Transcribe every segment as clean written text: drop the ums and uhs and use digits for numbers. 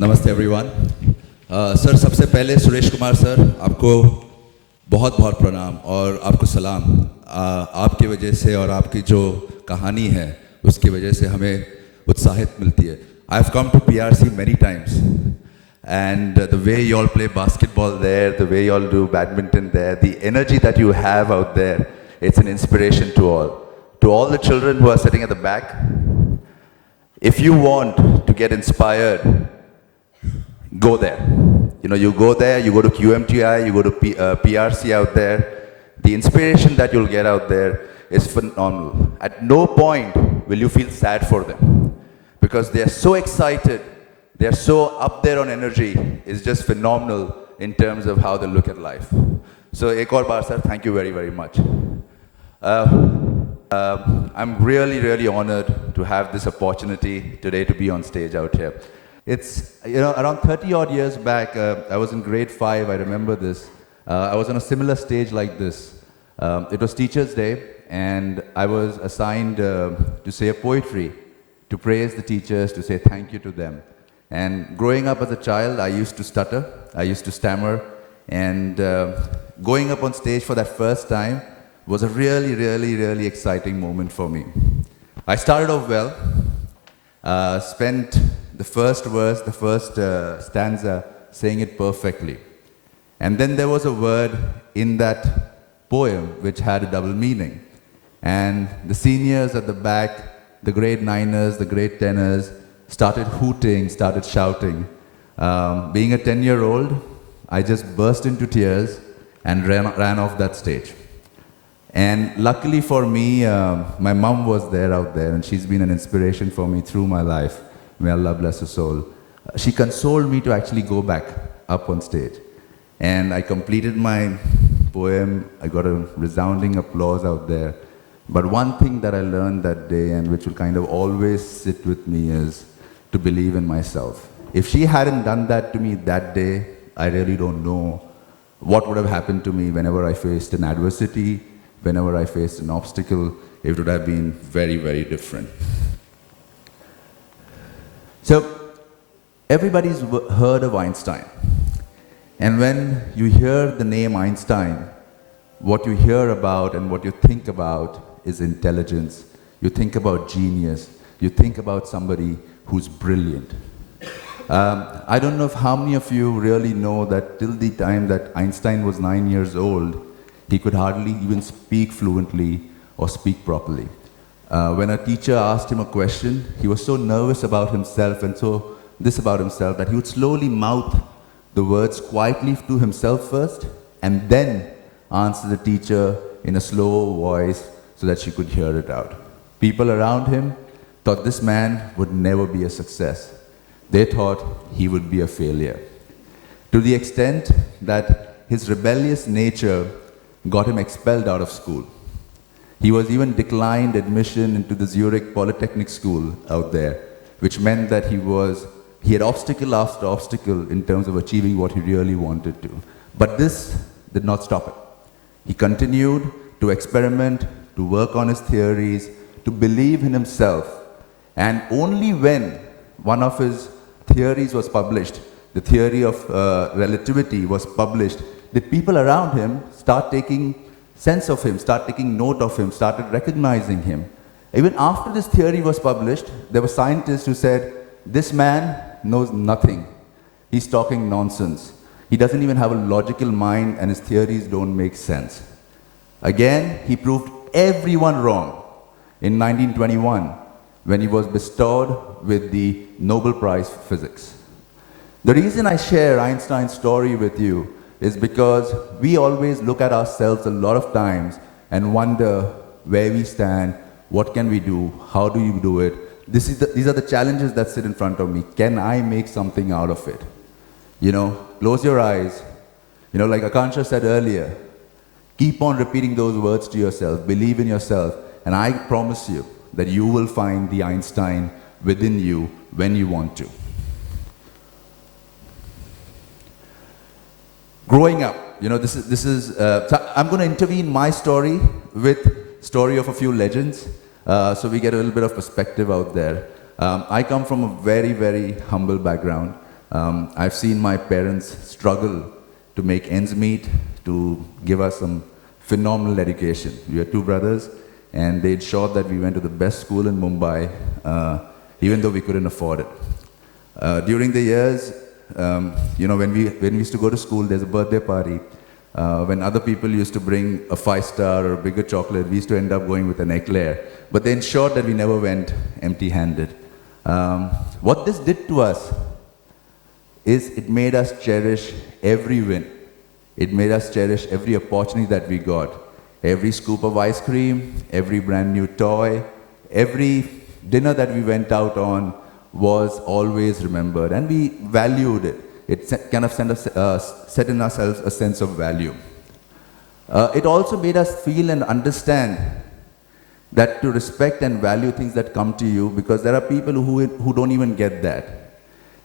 नमस्ते everyone. Sir, सबसे पहले सुरेश कुमार सर, आपको बहुत बहुत प्रणाम और आपको सलाम। आपकी वजह से और आपकी जो कहानी है उसकी वजह से हमें उत्साहित मिलती है। I have come to PRC many times and the way you all play basketball there, the way you all do badminton there, the energy that you have out there, it's an inspiration to all. To all the children who are sitting at the back, if you want to get inspired, go there. You go there, you go to QMTI, you go to PRC out there. The inspiration that you'll get out there is phenomenal. At no point will you feel sad for them because they are so excited, they are so up there on energy. It's just phenomenal in terms of how they look at life. So, ek aur baar, sir, thank you very, very much. I'm really, really honored to have this opportunity today to be on stage out here. It's, around 30 odd years back, I was in grade 5, I remember this. I was on a similar stage like this. It was Teachers' Day, and I was assigned to say a poetry, to praise the teachers, to say thank you to them. And growing up as a child, I used to stutter, I used to stammer, and going up on stage for that first time was a really, really, really exciting moment for me. I started off well, spent the first verse, the first stanza, saying it perfectly. And then there was a word in that poem which had a double meaning. And the seniors at the back, the grade 9ers, the grade 10ers, started hooting, started shouting. Being a 10-year-old, I just burst into tears and ran off that stage. And luckily for me, my mom was there out there, and she's been an inspiration for me through my life. May Allah bless her soul. She consoled me to actually go back up on stage. And I completed my poem. I got a resounding applause out there. But one thing that I learned that day, and which will kind of always sit with me, is to believe in myself. If she hadn't done that to me that day, I really don't know what would have happened to me whenever I faced an adversity, whenever I faced an obstacle. It would have been very, very different. So, everybody's heard of Einstein. And when you hear the name Einstein, what you hear about and what you think about is intelligence. You think about genius. You think about somebody who's brilliant. I don't know how many of you really know that till the time that Einstein was 9 years old, he could hardly even speak fluently or speak properly. When a teacher asked him a question, he was so nervous about himself and so this about himself that he would slowly mouth the words quietly to himself first and then answer the teacher in a slow voice so that she could hear it out. People around him thought this man would never be a success. They thought he would be a failure. To the extent that his rebellious nature got him expelled out of school. He was even declined admission into the Zurich Polytechnic School out there, which meant that he had obstacle after obstacle in terms of achieving what he really wanted to. But this did not stop it. He continued to experiment, to work on his theories, to believe in himself. And only when one of his theories was published, the theory of relativity was published, did people around him start taking sense of him, start taking note of him, started recognizing him. Even after this theory was published, there were scientists who said, this man knows nothing. He's talking nonsense. He doesn't even have a logical mind and his theories don't make sense. Again, he proved everyone wrong in 1921 when he was bestowed with the Nobel Prize for Physics. The reason I share Einstein's story with you is because we always look at ourselves a lot of times and wonder where we stand, what can we do, how do you do it. These are the challenges that sit in front of me. Can I make something out of it? Close your eyes. Like Akansha said earlier, keep on repeating those words to yourself, believe in yourself, and I promise you that you will find the Einstein within you when you want to. Growing up, so I'm going to intervene my story with story of a few legends, so we get a little bit of perspective out there. I come from a very, very humble background. I've seen my parents struggle to make ends meet, to give us some phenomenal education. We had two brothers, and they ensured that we went to the best school in Mumbai, even though we couldn't afford it. During the years, when we used to go to school, there's a birthday party. When other people used to bring a 5-star or a bigger chocolate, we used to end up going with an eclair. But they ensured that we never went empty-handed. What this did to us is it made us cherish every win. It made us cherish every opportunity that we got. Every scoop of ice cream, every brand new toy, every dinner that we went out on was always remembered, and we valued it. It kind of set in ourselves a sense of value. It also made us feel and understand that to respect and value things that come to you, because there are people who don't even get that.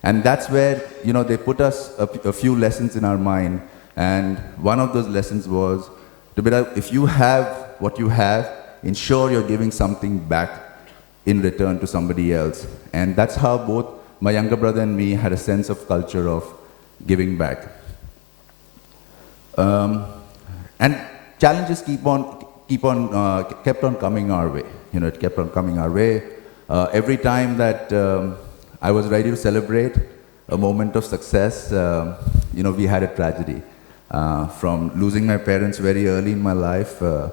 And that's where, they put us a few lessons in our mind, and one of those lessons was, to be like, if you have what you have, ensure you're giving something back in return to somebody else. And that's how both my younger brother and me had a sense of culture of giving back. And challenges kept on coming our way. It kept on coming our way. Every time that I was ready to celebrate a moment of success, we had a tragedy. From losing my parents very early in my life to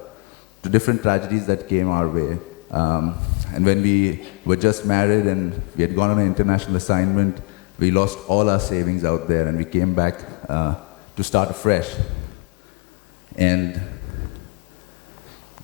different tragedies that came our way. And when we were just married and we had gone on an international assignment, we lost all our savings out there, and we came back to start afresh. And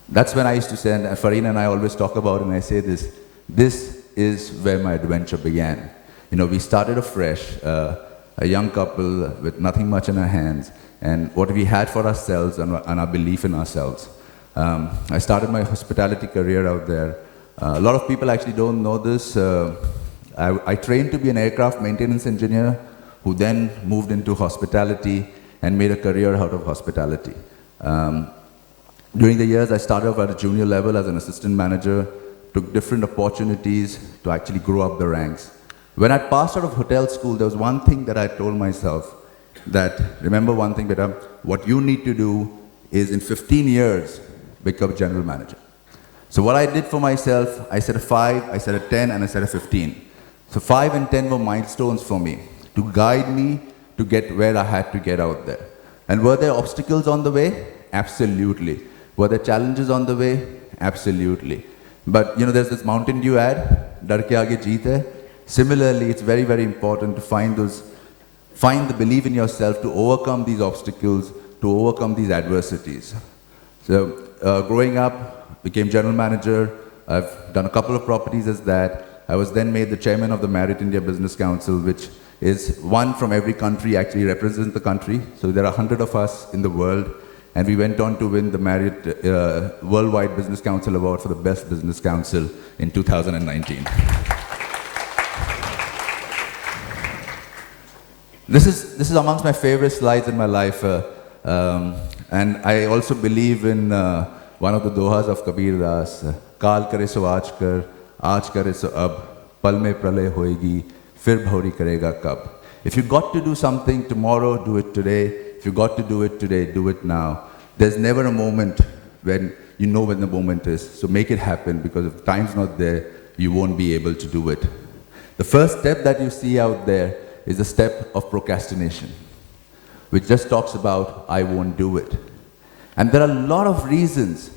that's when I used to say, and Farina and I always talk about it, and I say this is where my adventure began. We started afresh, a young couple with nothing much in our hands, and what we had for ourselves and our belief in ourselves. I started my hospitality career out there. A lot of people actually don't know this. I trained to be an aircraft maintenance engineer who then moved into hospitality and made a career out of hospitality. During the years, I started off at a junior level as an assistant manager, took different opportunities to actually grow up the ranks. When I passed out of hotel school, there was one thing that I told myself, that remember one thing, beta, what you need to do is in 15 years, become general manager. So what I did for myself, I set a 5, I set a 10, and I set a 15. So 5 and 10 were milestones for me to guide me to get where I had to get out there. And were there obstacles on the way? Absolutely. Were there challenges on the way? Absolutely. But there's this Mountain Dew ad, Dar ke aage jeet hai. Similarly, it's very, very important to find the belief in yourself to overcome these obstacles, to overcome these adversities. So growing up, became general manager. I've done a couple of properties as that. I was then made the chairman of the Marriott India Business Council, which is one from every country actually represents the country. So there are 100 of us in the world, and we went on to win the Marriott Worldwide Business Council Award for the Best Business Council in 2019. This is amongst my favorite slides in my life, and I also believe in one of the dohas of Kabir Das, Kaal kare so aaj kare so ab, pal mein pralay hoegi, fir bhauri karega kab. If you got to do something tomorrow, do it today. If you got to do it today, do it now. There's never a moment when you know when the moment is, so make it happen, because if time's not there, you won't be able to do it. The first step that you see out there is the step of procrastination, which just talks about, I won't do it. And there are a lot of reasons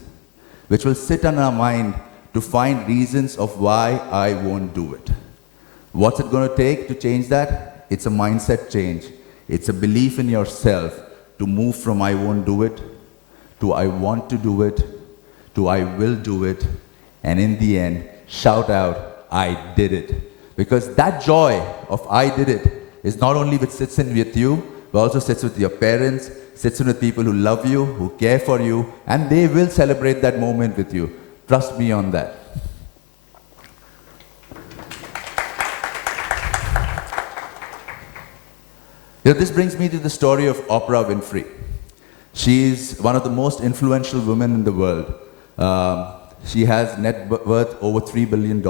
which will sit on our mind to find reasons of why I won't do it. What's it going to take to change that? It's a mindset change. It's a belief in yourself to move from I won't do it to I want to do it to I will do it, and in the end, shout out, I did it. Because that joy of I did it is not only which sits in with you, but also sits with your parents, sits in with people who love you, who care for you, and they will celebrate that moment with you. Trust me on that. This brings me to the story of Oprah Winfrey. She's one of the most influential women in the world. She has net worth over $3 billion.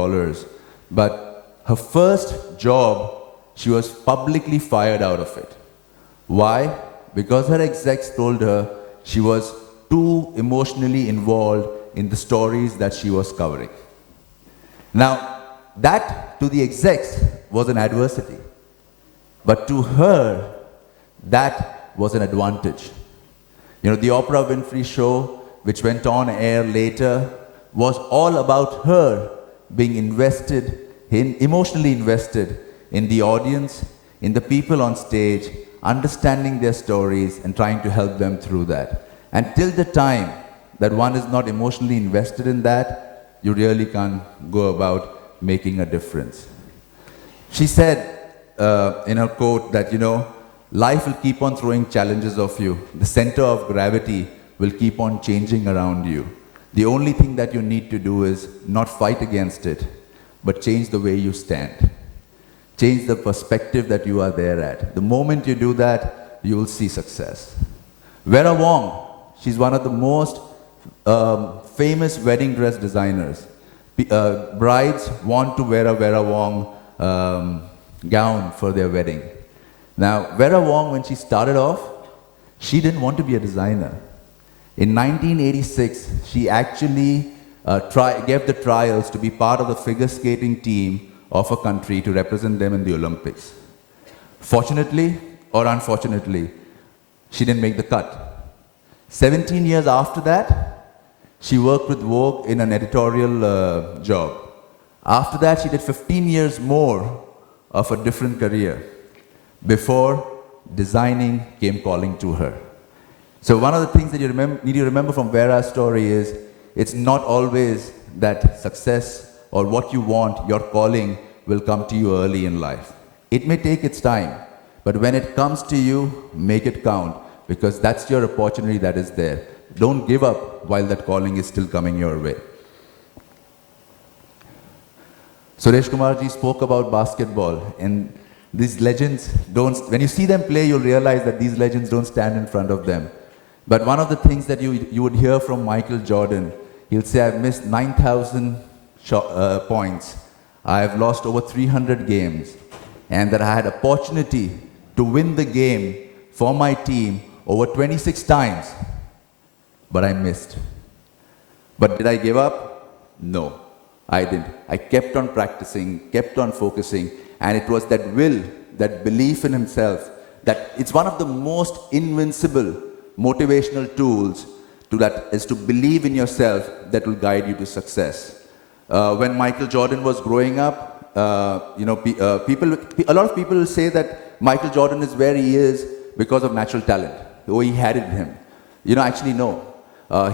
But her first job she was publicly fired out of it. Why? Because her execs told her she was too emotionally involved in the stories that she was covering. Now, that to the execs was an adversity, but to her, that was an advantage. You know, the Oprah Winfrey show, which went on air later, was all about her being emotionally invested in the audience, in the people on stage, understanding their stories and trying to help them through that. And till the time that one is not emotionally invested in that, you really can't go about making a difference. She said in her quote that, life will keep on throwing challenges of you. The center of gravity will keep on changing around you. The only thing that you need to do is not fight against it, but change the way you stand. Change the perspective that you are there at. The moment you do that, you will see success. Vera Wong, she's one of the most famous wedding dress designers. Brides want to wear a Vera Wong gown for their wedding. Now, Vera Wong, when she started off, she didn't want to be a designer. In 1986, she actually gave the trials to be part of the figure skating team of a country to represent them in the Olympics. Fortunately or unfortunately, she didn't make the cut. 17 years after that, she worked with Vogue in an editorial job. After that, she did 15 years more of a different career before designing came calling to her. So one of the things that you need to remember from Vera's story is it's not always that success or what you want, your calling, will come to you early in life. It may take its time, but when it comes to you, make it count, because that's your opportunity that is there. Don't give up while that calling is still coming your way. Suresh Kumarji spoke about basketball, and these legends when you see them play, you'll realize that these legends don't stand in front of them. But one of the things that you would hear from Michael Jordan, he'll say, I've missed 9,000 points. I've lost over 300 games. And that I had opportunity to win the game for my team over 26 times. But I missed. But did I give up? No, I didn't. I kept on practicing, kept on focusing. And it was that will, that belief in himself, that it's one of the most invincible motivational tools to believe in yourself that will guide you to success. When Michael Jordan was growing up, a lot of people say that Michael Jordan is where he is because of natural talent. Oh, he had it in him. Actually no.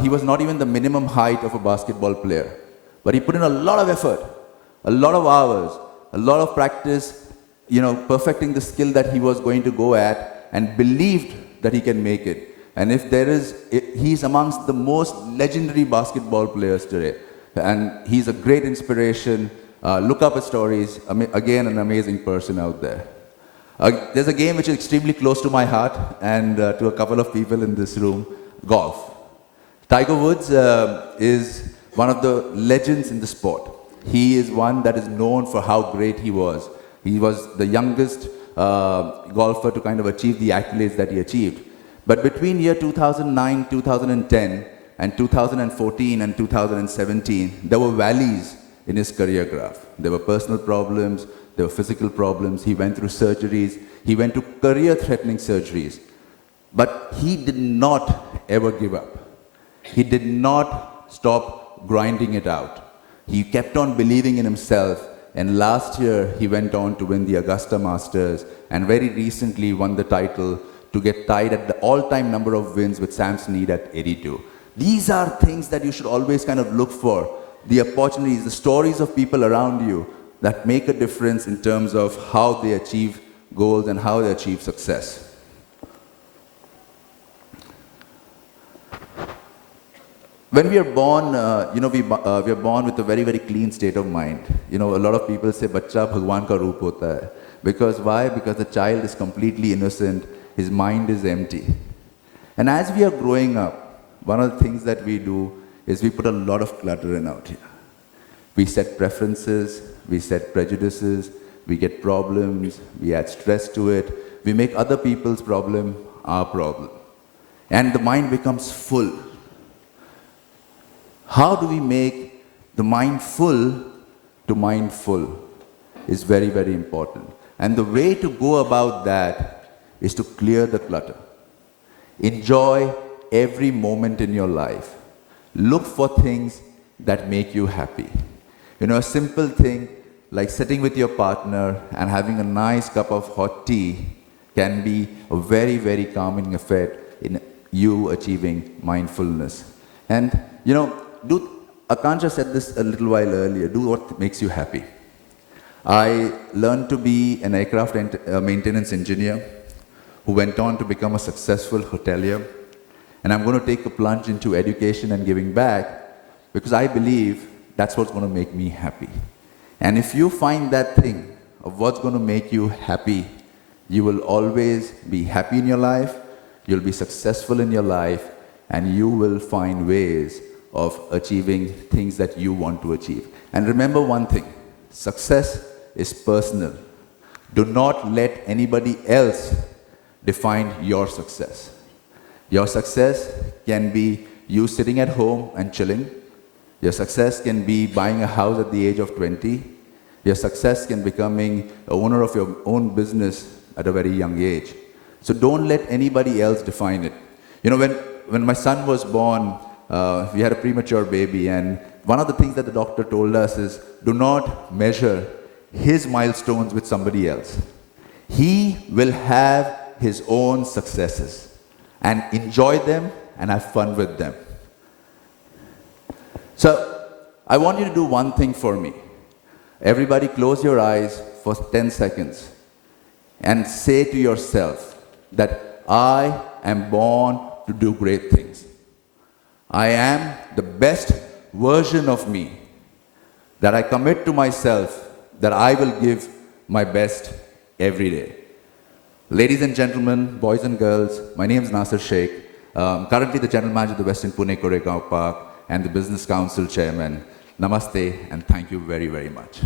He was not even the minimum height of a basketball player. But he put in a lot of effort, a lot of hours, a lot of practice, perfecting the skill that he was going to go at, and believed that he can make it. And he's amongst the most legendary basketball players today. And he's a great inspiration. Look up his stories. Again, an amazing person out there. There's a game which is extremely close to my heart and to a couple of people in this room, golf. Tiger Woods is one of the legends in the sport. He is one that is known for how great he was. He was the youngest golfer to kind of achieve the accolades that he achieved. But between year 2009, 2010, and 2014 and 2017, there were valleys in his career graph. There were personal problems, there were physical problems, he went through surgeries, he went to career-threatening surgeries. But he did not ever give up. He did not stop grinding it out. He kept on believing in himself, and last year he went on to win the Augusta Masters, and very recently won the title to get tied at the all-time number of wins with Sam Snead at 82. These are things that you should always kind of look for. The opportunities, the stories of people around you that make a difference in terms of how they achieve goals and how they achieve success. When we are born, we are born with a very, very clean state of mind. A lot of people say, "Bachcha Bhagwan ka roop hota hai." Because why? Because the child is completely innocent. His mind is empty. And as we are growing up, one of the things that we do is we put a lot of clutter in out here. We set preferences, we set prejudices, we get problems, we add stress to it, we make other people's problem our problem. And the mind becomes full. How do we make the mind full to mindful is very, very important. And the way to go about that is to clear the clutter. Enjoy every moment in your life. Look for things that make you happy. You know, a simple thing like sitting with your partner and having a nice cup of hot tea can be a very, very calming effect in you achieving mindfulness. And, you know, Akansha said this a little while earlier, do what makes you happy. I learned to be an aircraft maintenance engineer who went on to become a successful hotelier. And I'm going to take a plunge into education and giving back because I believe that's what's going to make me happy. And if you find that thing of what's going to make you happy, you will always be happy in your life, you'll be successful in your life, and you will find ways of achieving things that you want to achieve. And remember one thing, success is personal. Do not let anybody else define your success. Your success can be you sitting at home and chilling. Your success can be buying a house at the age of 20. Your success can be becoming an owner of your own business at a very young age. So don't let anybody else define it. You know, when my son was born, we had a premature baby, and one of the things that the doctor told us is do not measure his milestones with somebody else. He will have his own successes and enjoy them and have fun with them. So I want you to do one thing for me. Everybody close your eyes for 10 seconds and say to yourself that I am born to do great things. I am the best version of me, that I commit to myself that I will give my best every day. Ladies and gentlemen, boys and girls, my name is Nasir Shaikh. Currently the General Manager of the Westin Pune Koregaon Park and the Business Council Chairman. Namaste and thank you very, very much.